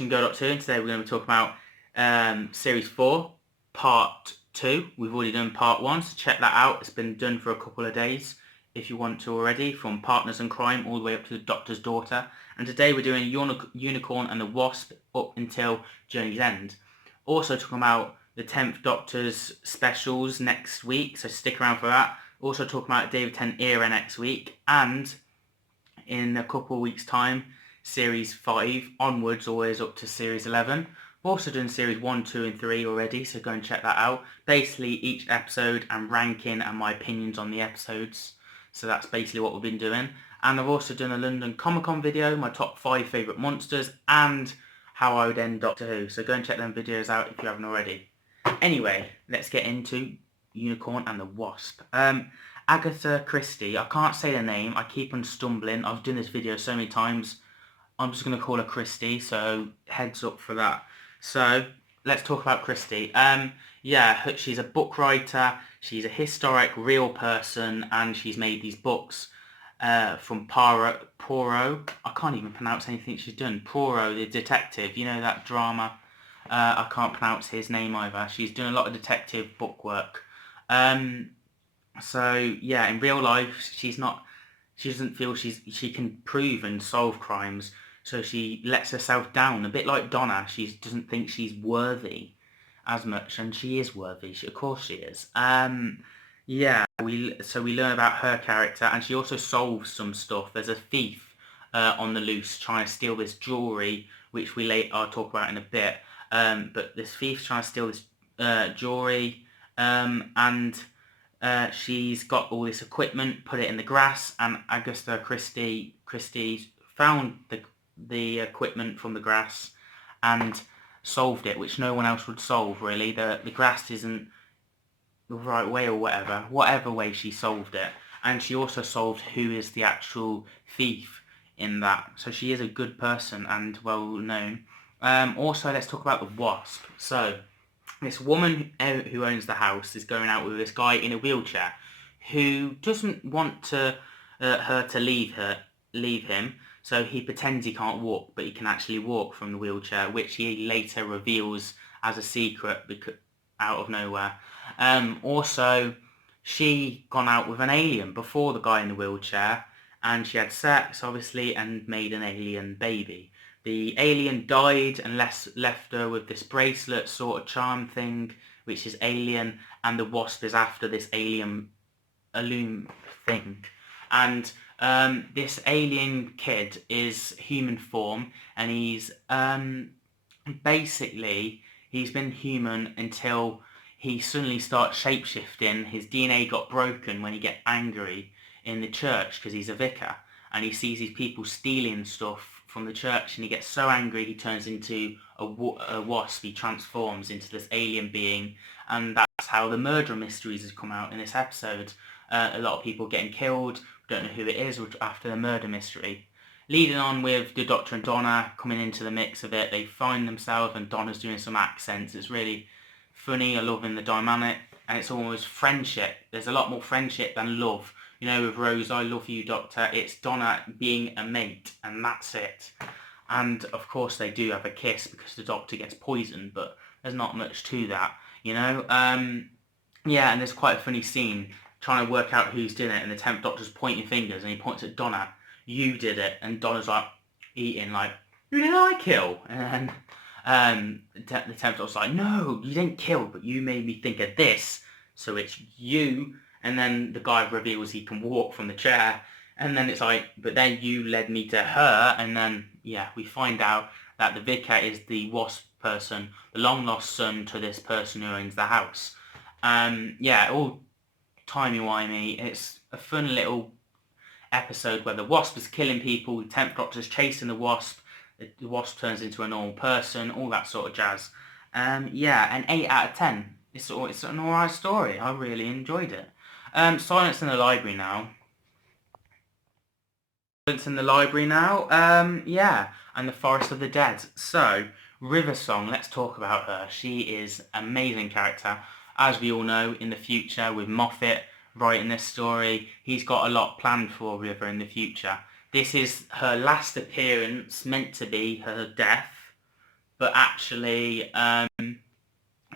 watching Go Doctor Who, and today we're going to be talking about Series 4, Part 2. We've already done Part 1, so check that out. It's been done for a couple of days, if you want to already, from Partners in Crime all the way up to the Doctor's Daughter. And today we're doing Unicorn and the Wasp up until Journey's End. Also talking about the 10th Doctor's specials next week, so stick around for that. Also talking about David Tennant era next week, and in a couple of weeks' time, Series 5 onwards, always up to Series 11. We've also done Series 1, 2 and 3 already, so go and check that out. Basically, each episode and ranking and my opinions on the episodes. So that's basically what we've been doing. And I've also done a London Comic Con video, my top 5 favourite monsters, and how I would end Doctor Who. So go and check them videos out if you haven't already. Anyway, let's get into Unicorn and the Wasp. Agatha Christie, I can't say the name, I keep on stumbling. I've done this video so many times. I'm just going to call her Christie, so heads up for that. So, let's talk about Christie. Yeah, she's a book writer, she's a historic, real person, and she's made these books from Poirot. I can't even pronounce anything she's done. Poirot, the detective, you know, that drama. I can't pronounce his name either. She's done a lot of detective book work. So yeah, in real life, she doesn't feel she can prove and solve crimes, so she lets herself down, a bit like Donna. She doesn't think she's worthy as much, and she is worthy. Of course she is. Yeah, we learn about her character, and she also solves some stuff. There's a thief on the loose trying to steal this jewelry, which I'll talk about in a bit. But this thief's trying to steal this jewelry, and she's got all this equipment, put it in the grass, and Agatha Christie found the equipment from the grass and solved it, which no one else would solve, really. The grass isn't the right way or whatever way she solved it. And she also solved who is the actual thief in that. So she is a good person and well known. Also, let's talk about the Wasp. So, this woman who owns the house is going out with this guy in a wheelchair who doesn't want her to leave him, so he pretends he can't walk, but he can actually walk from the wheelchair, which he later reveals as a secret out of nowhere. Also, she gone out with an alien before the guy in the wheelchair, and she had sex, obviously, and made an alien baby. The alien died and left her with this bracelet sort of charm thing, which is alien, and the Wasp is after this alien thing. And this alien kid is human form, and he's basically, he's been human until he suddenly starts shapeshifting. His DNA got broken when he gets angry in the church because he's a vicar, and he sees these people stealing stuff from the church, and he gets so angry he turns into a wasp. He transforms into this alien being, and that's how the murder mysteries has come out in this episode. A lot of people getting killed, we don't know who it is after the murder mystery. Leading on with the Doctor and Donna coming into the mix of it, they find themselves, and Donna's doing some accents. It's really funny. I love in the dynamic, and it's almost friendship. There's a lot more friendship than love. You know, with Rose, I love you, Doctor, it's Donna being a mate, and that's it. And, of course, they do have a kiss because the Doctor gets poisoned, but there's not much to that, you know? Yeah, and there's quite a funny scene trying to work out who's done it, and the 10th Doctor's pointing fingers, and he points at Donna. You did it. And Donna's like, eating, like, who did I kill? And then the 10th Doctor's like, no, you didn't kill, but you made me think of this, so it's you. And then the guy reveals he can walk from the chair, and then it's like, but then you led me to her, and then, yeah, we find out that the vicar is the Wasp person, the long-lost son to this person who owns the house. Yeah, all timey-wimey. It's a fun little episode where the Wasp is killing people, the 10th Doctor's chasing the Wasp, the Wasp turns into a normal person, all that sort of jazz. Yeah, an 8 out of 10. It's an alright story. I really enjoyed it. Silence in the Library now. Yeah, and the Forest of the Dead. So, River Song, let's talk about her. She is an amazing character. As we all know, in the future, with Moffat writing this story, he's got a lot planned for River in the future. This is her last appearance, meant to be her death. but actually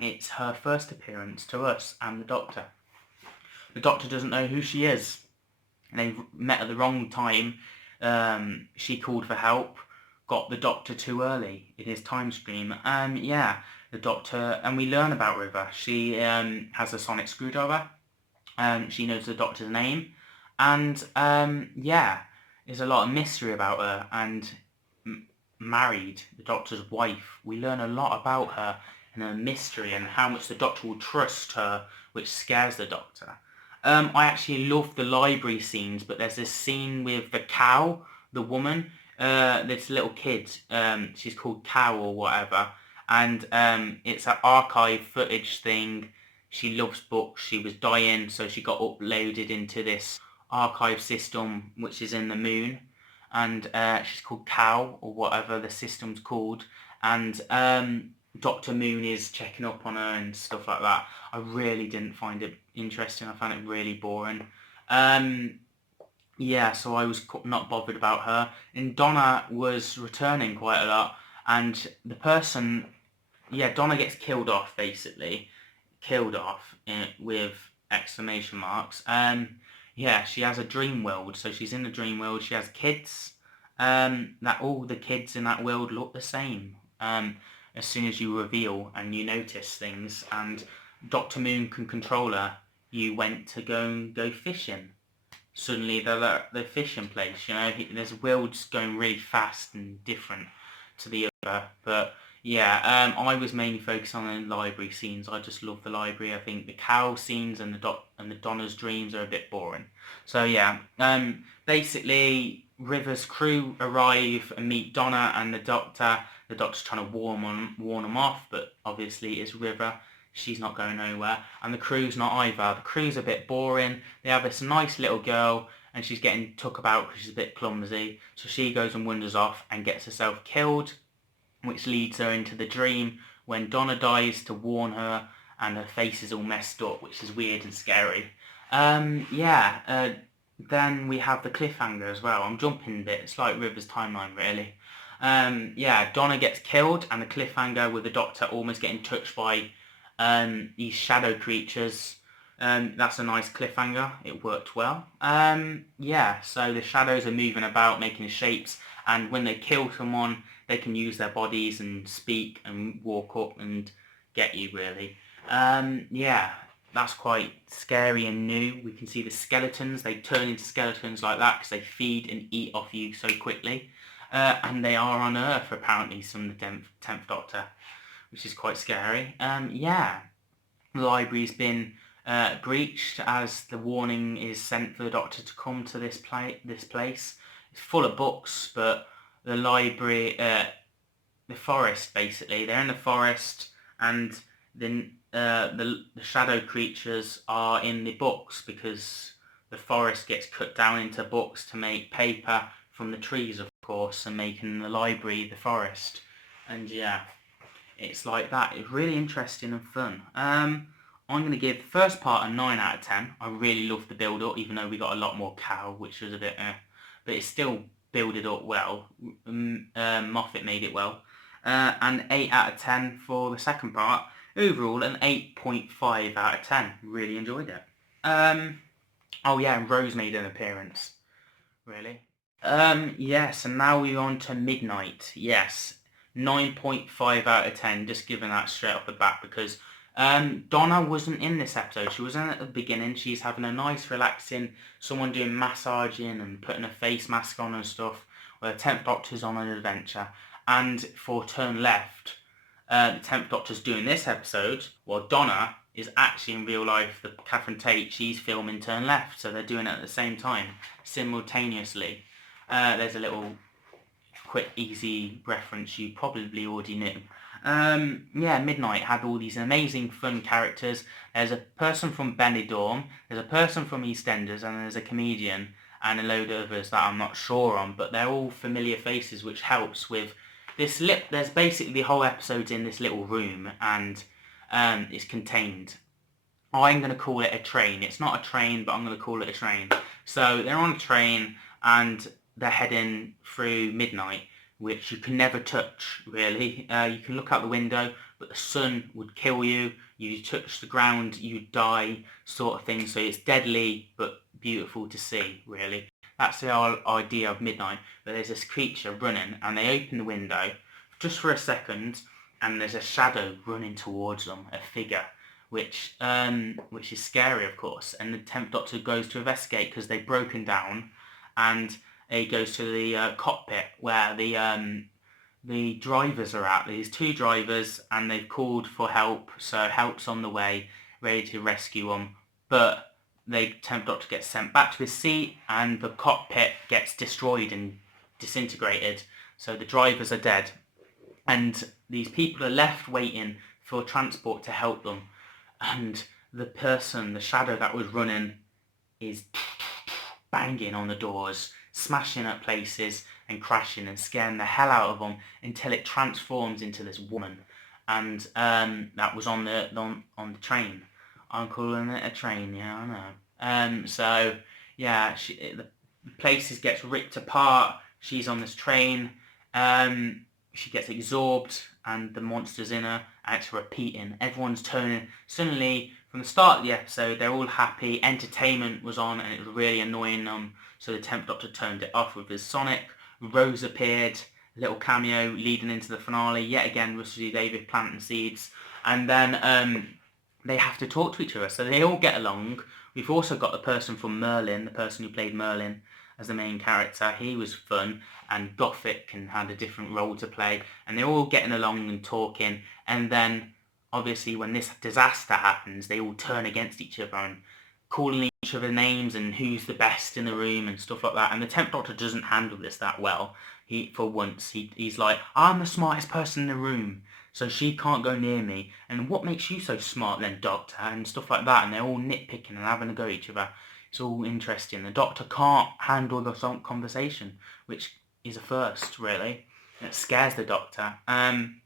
it's her first appearance to us and the Doctor. The Doctor doesn't know who she is. They met at the wrong time. She called for help, got the Doctor too early in his time stream. The Doctor, and we learn about River. She has a sonic screwdriver. She knows the Doctor's name, and there's a lot of mystery about her. And married, the Doctor's wife. We learn a lot about her and her mystery and how much the Doctor will trust her, which scares the Doctor. I actually love the library scenes, but there's this scene with the cow, the woman, this little kid, she's called Cow or whatever, and it's an archive footage thing. She loves books, she was dying, so she got uploaded into this archive system, which is in the moon, and she's called Cow, or whatever the system's called, and Dr. Moon is checking up on her and stuff like that. I really didn't find it interesting. I found it really boring. So I was not bothered about her. And Donna was returning quite a lot. And the person, Donna gets killed off, basically. Killed off with exclamation marks. She has a dream world. So she's in the dream world. She has kids. That all the kids in that world look the same. As soon as you reveal and you notice things, and Dr. Moon can control her, you went to go fishing. Suddenly the fishing place, there's worlds going really fast and different to the other. But I was mainly focused on the library scenes. I just love the library. I think the cow scenes and the Donna's dreams are a bit boring. So basically River's crew arrive and meet Donna and the Doctor. The Doctor's trying to warn them off, but obviously it's River. She's not going nowhere. And the crew's not either. The crew's a bit boring. They have this nice little girl, and she's getting took about because she's a bit clumsy. So she goes and wanders off and gets herself killed, which leads her into the dream when Donna dies to warn her, and her face is all messed up, which is weird and scary. Then we have the cliffhanger as well. I'm jumping a bit. It's like River's timeline, really. Donna gets killed, and the cliffhanger with the Doctor almost getting touched by these shadow creatures. That's a nice cliffhanger. It worked well. So the shadows are moving about, making shapes, and when they kill someone, they can use their bodies and speak and walk up and get you, really. That's quite scary and new. We can see the skeletons. They turn into skeletons like that because they feed and eat off you so quickly. And they are on Earth, apparently, from the 10th Doctor, which is quite scary. The library's been breached as the warning is sent for the Doctor to come to this place. It's full of books, but the library, the forest, basically, they're in the forest, and then the shadow creatures are in the books because the forest gets cut down into books to make paper from the trees, of course, and making the library the forest. And it's like that. It's really interesting and fun. I'm going to give the first part a 9 out of 10. I really loved the build-up, even though we got a lot more cow, which was a bit but it still builded up well. Moffat made it well. And 8 out of 10 for the second part. Overall, an 8.5 out of 10. Really enjoyed it. And Rose made an appearance. Really? Yes, and now we're on to Midnight. Yes, 9.5 out of 10, just giving that straight off the bat, because Donna wasn't in this episode. She wasn't at the beginning. She's having a nice, relaxing, someone doing massaging and putting a face mask on and stuff, where the 10th Doctor's on an adventure. And for Turn Left, the 10th Doctor's doing this episode, while Donna is actually in real life, the Catherine Tate, she's filming Turn Left, so they're doing it at the same time, simultaneously. There's a little quick, easy reference you probably already knew. Midnight had all these amazing, fun characters. There's a person from Benidorm, there's a person from EastEnders, and there's a comedian, and a load of others that I'm not sure on, but they're all familiar faces, which helps with this. There's basically the whole episode's in this little room, and it's contained. I'm going to call it a train. It's not a train, but I'm going to call it a train. So they're on a train, and they're heading through Midnight, which you can never touch, really. You can look out the window, but the sun would kill you. You touch the ground, you die, sort of thing. So it's deadly, but beautiful to see, really. That's the whole idea of midnight. But there's this creature running, and they open the window just for a second, and there's a shadow running towards them, a figure, which is scary, of course. And the 10th Doctor goes to investigate because they've broken down, and he goes to the cockpit where the drivers are at. There's two drivers, and they've called for help, so help's on the way, ready to rescue them. But the 10th Doctor gets sent back to his seat, and the cockpit gets destroyed and disintegrated. So the drivers are dead, and these people are left waiting for transport to help them. And the shadow that was running, is banging on the doors, smashing up places and crashing and scaring the hell out of them until it transforms into this woman. And that was on the train. I'm calling it a train, yeah, I know. So yeah, the places gets ripped apart. She's on this train. She gets absorbed, and the monster's in her, and it's repeating. Everyone's turning. Suddenly, from the start of the episode, they're all happy. Entertainment was on, and it was really annoying them. So the 10th Doctor turned it off with his Sonic. Rose appeared, a little cameo leading into the finale. Yet again, Russell T Davies planting seeds. And then they have to talk to each other, so they all get along. We've also got the person from Merlin, the person who played Merlin as the main character. He was fun, and Gothic and had a different role to play, and they're all getting along and talking. And then obviously when this disaster happens, they all turn against each other and calling each other names and who's the best in the room and stuff like that. And the 10th Doctor doesn't handle this that well. He's like, I'm the smartest person in the room, so she can't go near me. And what makes you so smart then, Doctor? And stuff like that. And they're all nitpicking and having a go at each other. It's all interesting. The Doctor can't handle the conversation, which is a first, really. And it scares the Doctor. And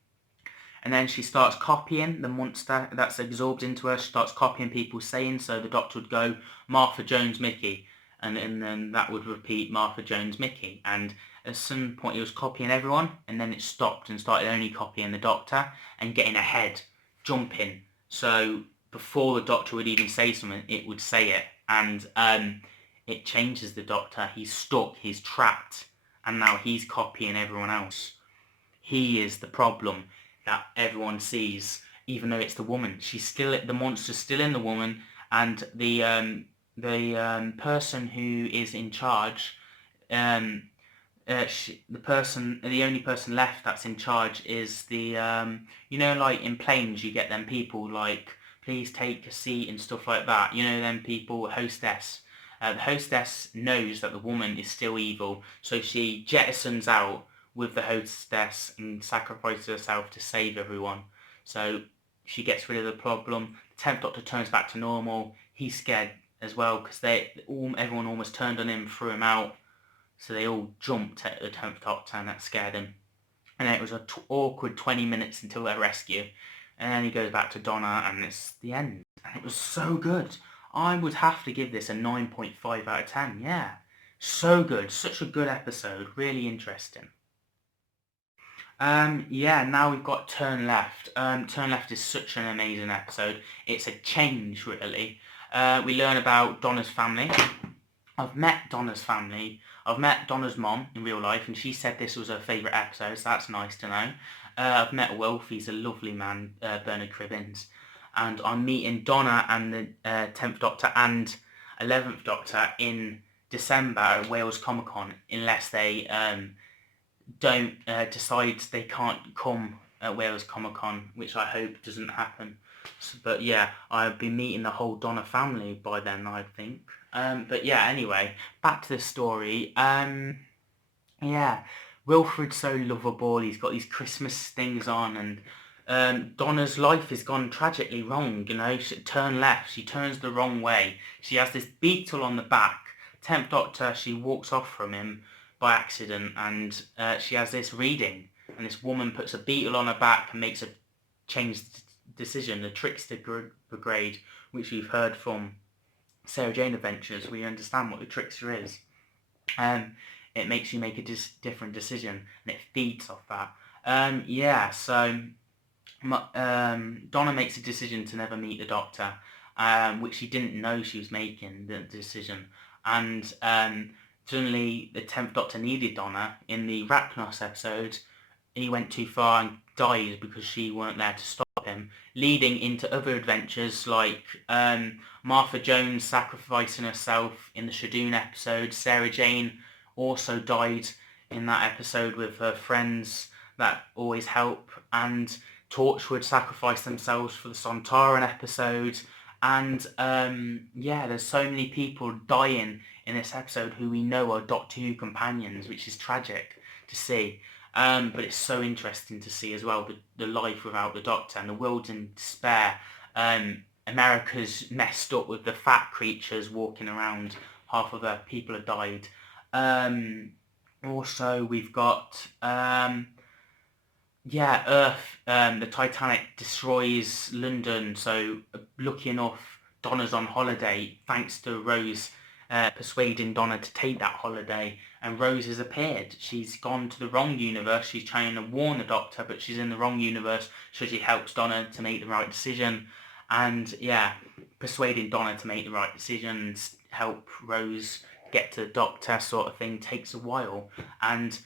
then she starts copying the monster that's absorbed into her. She starts copying people's saying, so the Doctor would go, Martha Jones Mickey, and then that would repeat Martha Jones Mickey. And at some point he was copying everyone, and then it stopped and started only copying the Doctor and getting ahead, jumping. So before the Doctor would even say something, it would say it. And it changes the Doctor. He's stuck, he's trapped, and now he's copying everyone else. He is the problem that everyone sees, even though it's the woman. The monster's still in the woman, and the person who is in charge, the only person left that's in charge is the, like in planes you get them people like, please take a seat and stuff like that. Them people, hostess. The hostess knows that the woman is still evil, so she jettisons out with the hostess and sacrifices herself to save everyone. So she gets rid of the problem. The 10th Doctor turns back to normal. He's scared as well because everyone almost turned on him, threw him out. So they all jumped at the 10th Doctor, and that scared him. And then it was an awkward 20 minutes until their rescue. And then he goes back to Donna, and it's the end. And it was so good. I would have to give this a 9.5 out of 10. Yeah. So good. Such a good episode. Really interesting. Now we've got Turn Left. Turn Left is such an amazing episode. It's a change, really. We learn about Donna's family. I've met Donna's family. I've met Donna's mom in real life, and she said this was her favourite episode, so that's nice to know. I've met Wilf. He's a lovely man, Bernard Cribbins. And I'm meeting Donna and the 10th Doctor and 11th Doctor in December at Wales Comic Con, unless they don't decide they can't come at Wales Comic Con, which I hope doesn't happen. But yeah, I'll be meeting the whole Donna family by then, I think. But yeah, anyway, back to the story. Wilfred's so lovable. He's got these Christmas things on, and Donna's life has gone tragically wrong. She turned left. She turns the wrong way. She has this beetle on the back. 10th Doctor, she walks off from him by accident, and she has this reading, and this woman puts a beetle on her back and makes a change decision. The Trickster Brigade, which we've heard from Sarah Jane Adventures, we understand what the Trickster is. it makes you make a different decision, and it feeds off that. Yeah, so Donna makes a decision to never meet the Doctor, which she didn't know she was making the decision, and suddenly the 10th Doctor needed Donna. In the Racnoss episode, he went too far and died because she weren't there to stop him, leading into other adventures like Martha Jones sacrificing herself in the Shadoon episode. Sarah Jane also died in that episode with her friends that always help, and Torchwood sacrificed themselves for the Sontaran episode. And yeah, there's so many people dying in this episode who we know are Doctor Who companions, which is tragic to see. But it's so interesting to see as well the life without the Doctor and the world's in despair. America's messed up with the fat creatures walking around. Half of her people have died. Also, we've got Earth. The Titanic destroys London. So lucky enough, Donna's on holiday thanks to Rose persuading Donna to take that holiday, and Rose has appeared. She's gone to the wrong universe. She's trying to warn the Doctor, but she's in the wrong universe, so she helps Donna to make the right decision. And yeah, persuading Donna to make the right decision and help Rose get to the Doctor sort of thing takes a while. And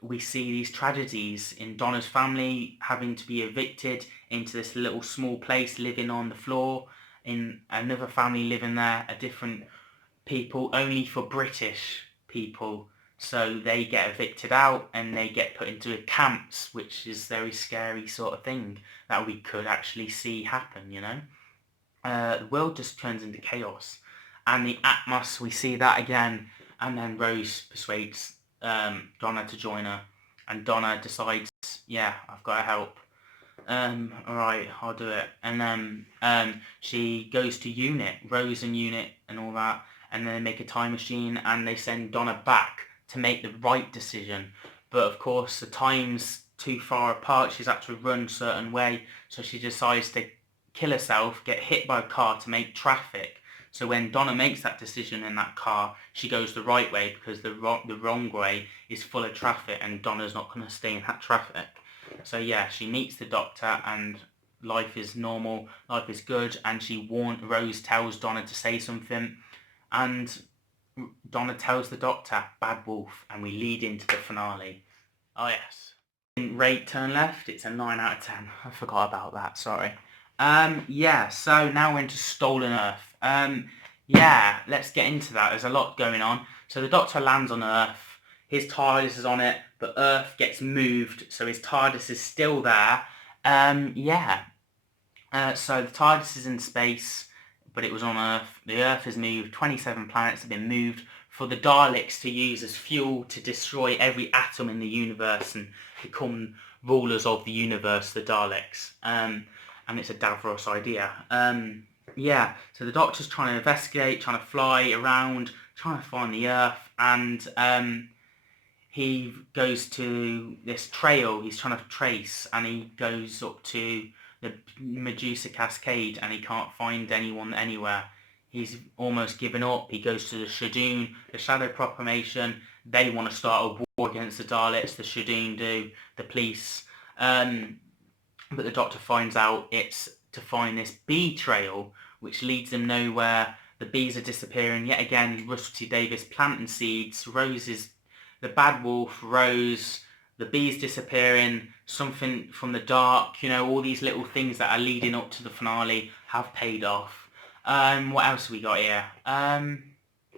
we see these tragedies in Donna's family having to be evicted into this little small place, living on the floor, in another family living there, a different people, only for British people, so they get evicted out and they get put into camps, which is very scary sort of thing that we could actually see happen, you know. The world just turns into chaos, and the Atmos, we see that again, and then Rose persuades Donna to join her, and Donna decides, yeah, I've got to help. Alright, I'll do it. And then she goes to Unit, Rose and Unit and all that, and then they make a time machine and they send Donna back to make the right decision. But of course the time's too far apart, she's had to run a certain way, so she decides to kill herself, get hit by a car to make traffic. So when Donna makes that decision in that car, she goes the right way because the wrong way is full of traffic and Donna's not going to stay in that traffic. So yeah, she meets the Doctor and life is normal, life is good, and Rose tells Donna to say something, and Donna tells the Doctor, Bad Wolf, and we lead into the finale. Oh yes. Rate turn left, it's a 9 out of 10. I forgot about that, sorry. Yeah, so now we're into Stolen Earth. Yeah, let's get into that. There's a lot going on. So the Doctor lands on Earth. His TARDIS is on it, but Earth gets moved, so his TARDIS is still there. Yeah. So the TARDIS is in space, but it was on Earth. The Earth has moved. 27 planets have been moved for the Daleks to use as fuel to destroy every atom in the universe and become rulers of the universe, the Daleks. And it's a Davros idea. Yeah, so the Doctor's trying to investigate, trying to fly around, trying to find the Earth, and he goes to this trail he's trying to trace, and he goes up to the Medusa Cascade and he can't find anyone anywhere. He's almost given up. He goes to the Shadoon, the Shadow Proclamation. They want to start a war against the Daleks, the Shadoon do, the police. But the Doctor finds out it's to find this bee trail, which leads them nowhere. The bees are disappearing. Yet again, Russell T Davies planting seeds. The Bad Wolf, Rose, the bees disappearing, something from the dark, you know, all these little things that are leading up to the finale have paid off. What else have we got here?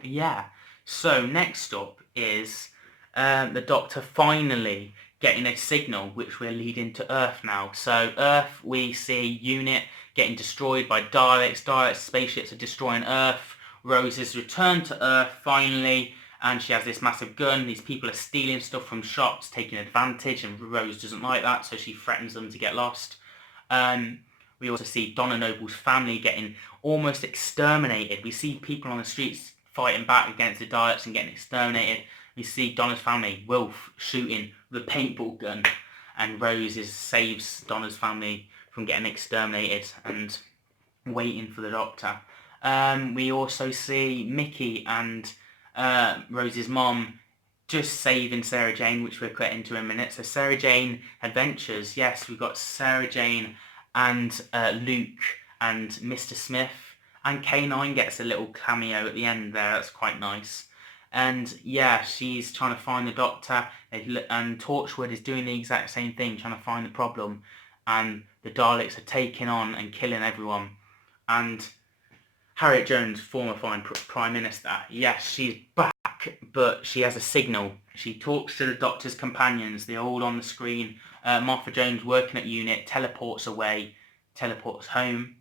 Yeah. So next up is the Doctor finally getting a signal, which we're leading to Earth now. So Earth, we see Unit getting destroyed by Daleks. Daleks spaceships are destroying Earth. Rose has returned to Earth finally, and she has this massive gun. These people are stealing stuff from shops, taking advantage, and Rose doesn't like that, so she threatens them to get lost. We also see Donna Noble's family getting almost exterminated. We see people on the streets fighting back against the Daleks and getting exterminated. We see Donna's family, Wilf, shooting with a paintball gun, and Rose saves Donna's family from getting exterminated and waiting for the Doctor. We also see Mickey and Rose's mom just saving Sarah Jane, which we'll get into in a minute. So Sarah Jane adventures. Yes, we've got Sarah Jane and Luke and Mr. Smith, and K9 gets a little cameo at the end there. That's quite nice. And yeah, she's trying to find the Doctor, and Torchwood is doing the exact same thing, trying to find the problem. And the Daleks are taking on and killing everyone. And Harriet Jones, former Prime Minister, yes, she's back, but she has a signal. She talks to the Doctor's companions. They're all on the screen. Martha Jones, working at UNIT, teleports away, teleports home,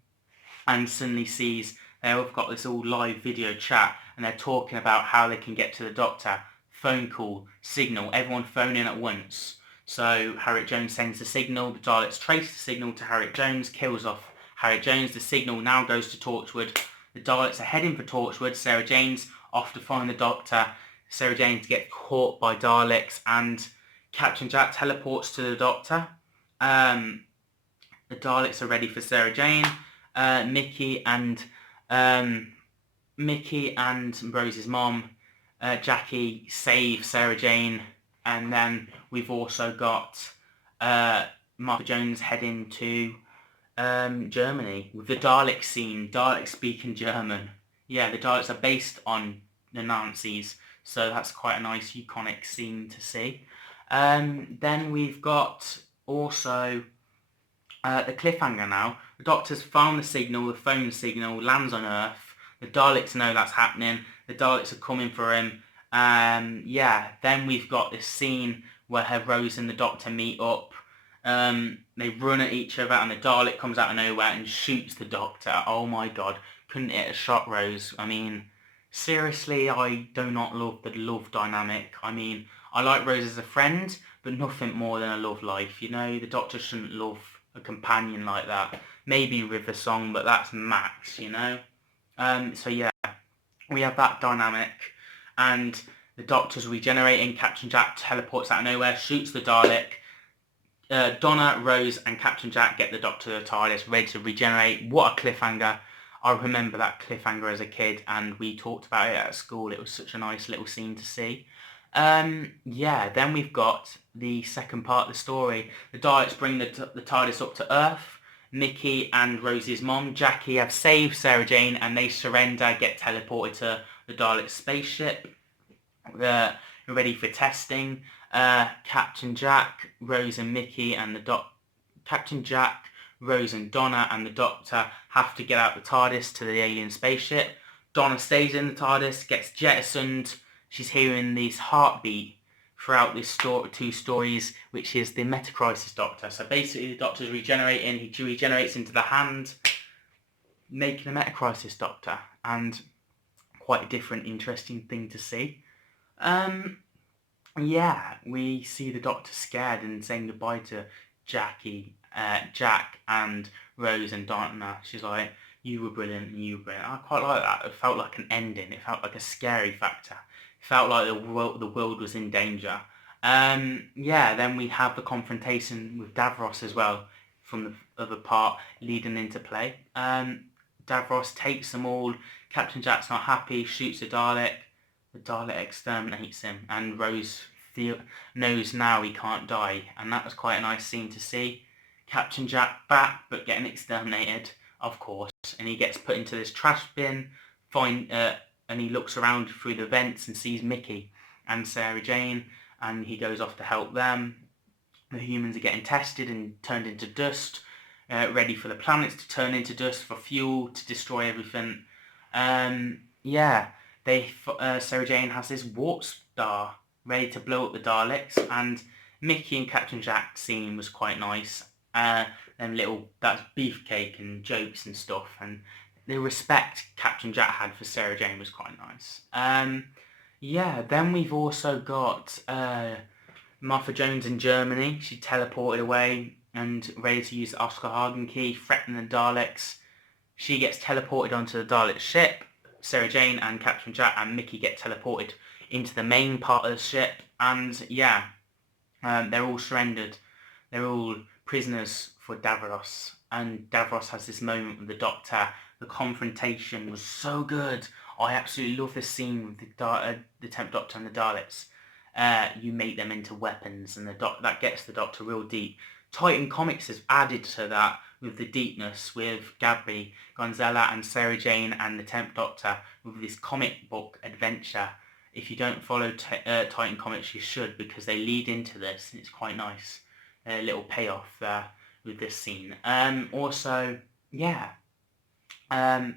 and suddenly sees they've got this all live video chat, and they're talking about how they can get to the Doctor. Phone call, signal, everyone phone in at once. So Harriet Jones sends the signal. The Daleks trace the signal to Harriet Jones, kills off Harriet Jones. The signal now goes to Torchwood. The Daleks are heading for Torchwood. Sarah Jane's off to find the Doctor. Sarah Jane gets caught by Daleks, and Captain Jack teleports to the Doctor. The Daleks are ready for Sarah Jane. Mickey and Rose's mom, Jackie, save Sarah Jane, and then we've also got Martha Jones heading to Germany with the Dalek scene. Daleks speaking German. Yeah, the Daleks are based on the Nazis, so that's quite a nice iconic scene to see. Then we've got also the cliffhanger now. The Doctor's found the signal, the phone signal, lands on Earth. The Daleks know that's happening. The Daleks are coming for him. Yeah, then we've got this scene where Rose and the Doctor meet up. They run at each other, and the Dalek comes out of nowhere and shoots the Doctor. Oh my god, couldn't it have shot Rose? I mean, seriously, I do not love the love dynamic. I mean, I like Rose as a friend, but nothing more than a love life. You know, the Doctor shouldn't love a companion like that. Maybe River Song, but that's max, you know? So yeah, we have that dynamic, and the Doctor's regenerating. Captain Jack teleports out of nowhere, shoots the Dalek. Donna, Rose and Captain Jack get the Doctor to the TARDIS, ready to regenerate. What a cliffhanger. I remember that cliffhanger as a kid, and we talked about it at school. It was such a nice little scene to see. Yeah, then we've got the second part of the story. The Daleks bring the TARDIS up to Earth. Mickey and Rose's mom, Jackie, have saved Sarah Jane, and they surrender, get teleported to the Dalek spaceship. They're ready for testing. Captain Jack, Rose and Mickey and Captain Jack, Rose and Donna and the Doctor have to get out the TARDIS to the alien spaceship. Donna stays in the TARDIS, gets jettisoned. She's hearing this heartbeat throughout this two stories, which is the Metacrisis Doctor. So basically the Doctor's regenerating, he regenerates into the hand, making a Metacrisis Doctor, and quite a different, interesting thing to see. Yeah, we see the Doctor scared and saying goodbye to Jack and Rose and Donna. She's like, you were brilliant and you were brilliant. I quite like that. It felt like an ending. It felt like a scary factor. It felt like the world was in danger. Yeah, then we have the confrontation with Davros as well from the other part leading into play. Davros takes them all. Captain Jack's not happy, shoots a Dalek. The Dalek exterminates him, and Rose knows now he can't die, and that was quite a nice scene to see. Captain Jack back, but getting exterminated, of course, and he gets put into this trash bin, and he looks around through the vents and sees Mickey and Sarah Jane, and he goes off to help them. The humans are getting tested and turned into dust, ready for the planets to turn into dust for fuel to destroy everything. Yeah. Sarah Jane has this warp star ready to blow up the Daleks, and Mickey and Captain Jack scene was quite nice. That's beefcake and jokes and stuff, and the respect Captain Jack had for Sarah Jane was quite nice. Yeah, then we've also got Martha Jones in Germany. She teleported away and ready to use the Oscar Hagen key, threatening the Daleks. She gets teleported onto the Dalek ship. Sarah Jane and Captain Jack and Mickey get teleported into the main part of the ship, and yeah, they're all surrendered. They're all prisoners for Davros, and Davros has this moment with the Doctor. The confrontation was so good. I absolutely love this scene with the 10th Doctor and the Daleks. you make them into weapons, and that gets the Doctor real deep. Titan Comics has added to that with the deepness, with Gabby, Gonzala and Sarah Jane and the 10th Doctor, with this comic book adventure. If you don't follow Titan Comics, you should, because they lead into this, and it's quite nice. A little payoff there with this scene. Also, yeah. The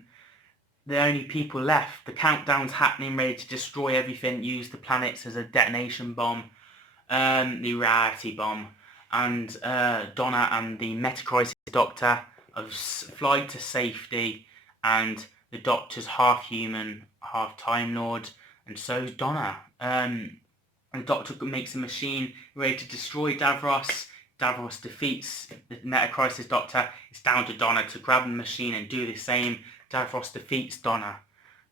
only people left. The countdown's happening, ready to destroy everything, use the planets as a detonation bomb, the reality bomb. And Donna and the Metacrisis Doctor have fly to safety, and the Doctor's half human, half Time Lord, and so's Donna. And the Doctor makes a machine ready to destroy Davros. Davros defeats the Metacrisis Doctor. It's down to Donna to grab the machine and do the same. Davros defeats Donna.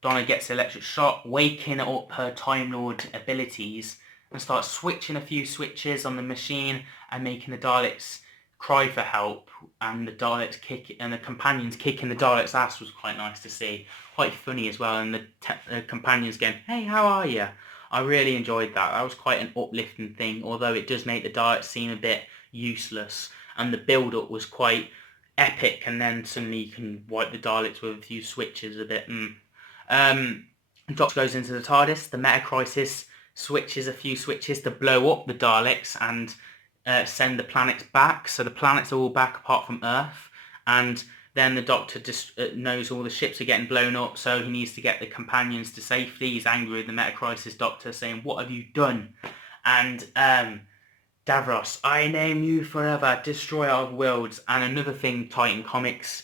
Donna gets electric shock, waking up her Time Lord abilities, and starts switching a few switches on the machine and making the Daleks cry for help. And the Daleks and the companions kicking the Daleks' ass was quite nice to see. Quite funny as well. And the companions going, "Hey, how are you?" I really enjoyed that. That was quite an uplifting thing, although it does make the Daleks seem a bit useless. And the build-up was quite epic, and then suddenly you can wipe the Daleks with a few switches a bit. Doctor goes into the TARDIS. The Metacrisis switches a few switches to blow up the Daleks and send the planets back. So the planets are all back apart from Earth. And then the Doctor just knows all the ships are getting blown up, so he needs to get the companions to safety. He's angry with the Metacrisis Doctor, saying, "What have you done?" And Davros, "I name you forever, destroyer of worlds." And another thing, Titan Comics,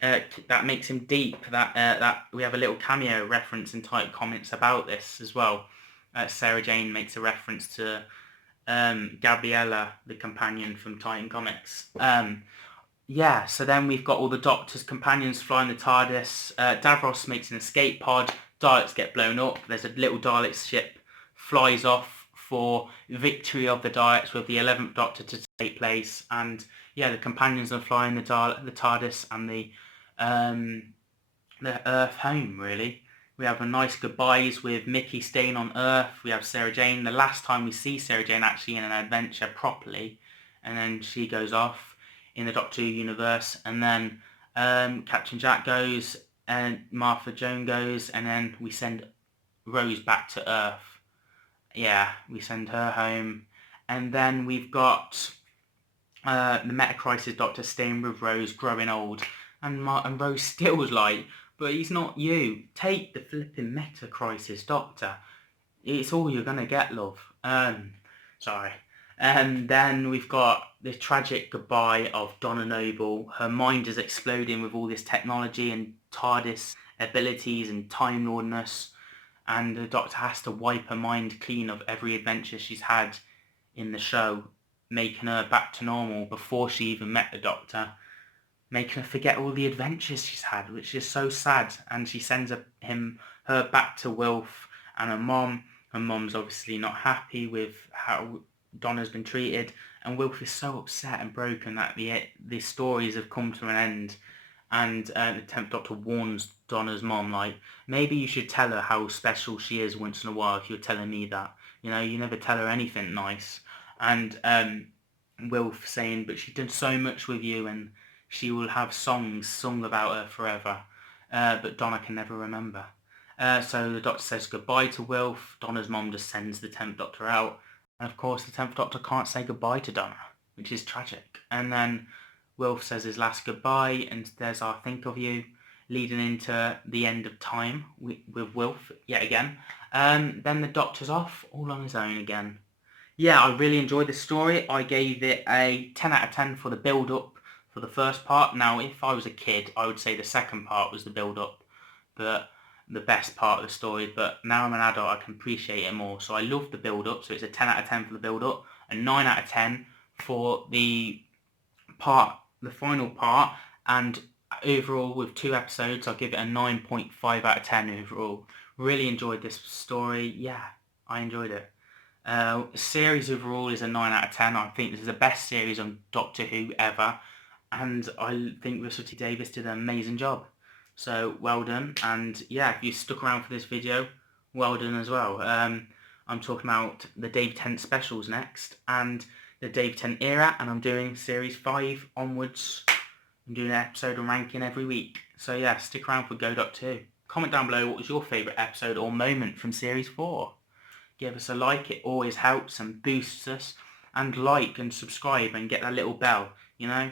that makes him deep, that we have a little cameo reference in Titan Comics about this as well. Sarah Jane makes a reference to Gabriella, the companion from Titan Comics. Yeah, so then we've got all the Doctor's companions flying the TARDIS. Davros makes an escape pod. Daleks get blown up. There's a little Dalek ship flies off for victory of the Daleks with the 11th Doctor to take place. And yeah, the companions are flying the TARDIS and the Earth home, really. We have a nice goodbyes with Mickey staying on Earth. We have Sarah Jane. The last time we see Sarah Jane actually in an adventure properly. And then she goes off in the Doctor Who universe. And then Captain Jack goes and Martha Joan goes. And then we send Rose back to Earth. Yeah, we send her home. And then we've got the Metacrisis Doctor staying with Rose, growing old. And Rose still was like, "But he's not you. Take the flipping Metacrisis Doctor. It's all you're going to get, love." Sorry. And then we've got the tragic goodbye of Donna Noble. Her mind is exploding with all this technology and TARDIS abilities and Time Lordness. And the Doctor has to wipe her mind clean of every adventure she's had in the show, making her back to normal before she even met the Doctor, making her forget all the adventures she's had, which is so sad. And she sends her back to Wilf and her mom. Her mom's obviously not happy with how Donna's been treated, and Wilf is so upset and broken that the stories have come to an end. And the 10th Doctor warns Donna's mom, like, "Maybe you should tell her how special she is once in a while if you're telling me that. You know, you never tell her anything nice." And Wilf saying, "But she's done so much with you, and she will have songs sung about her forever. But Donna can never remember." So the Doctor says goodbye to Wilf. Donna's mom just sends the 10th Doctor out. And of course the 10th Doctor can't say goodbye to Donna, which is tragic. And then Wilf says his last goodbye, and there's our "think of you," leading into the end of time with Wilf yet again. Then the Doctor's off, all on his own again. Yeah, I really enjoyed this story. I gave it a 10 out of 10 for the build-up for the first part. Now, if I was a kid, I would say the second part was the build-up, but the best part of the story. But now I'm an adult, I can appreciate it more. So I love the build-up, so it's a 10 out of 10 for the build-up, a 9 out of 10 for the final part, and overall with 2 episodes I'll give it a 9.5 out of 10 overall. Really enjoyed this story. Yeah, I enjoyed it. Series overall is a 9 out of 10. I think this is the best series on Doctor Who ever, and I think Russell T Davies did an amazing job. So well done, and yeah, if you stuck around for this video, well done as well. I'm talking about the Dave Tent specials next, and the Dave Tent era, and I'm doing series 5 onwards. I'm doing an episode and ranking every week. So yeah, stick around for Go.2. Comment down below what was your favourite episode or moment from series 4. Give us a like, it always helps and boosts us. And like and subscribe and get that little bell, you know.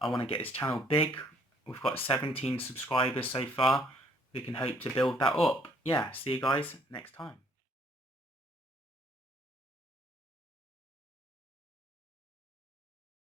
I want to get this channel big. We've got 17 subscribers so far. We can hope to build that up. Yeah, see you guys next time.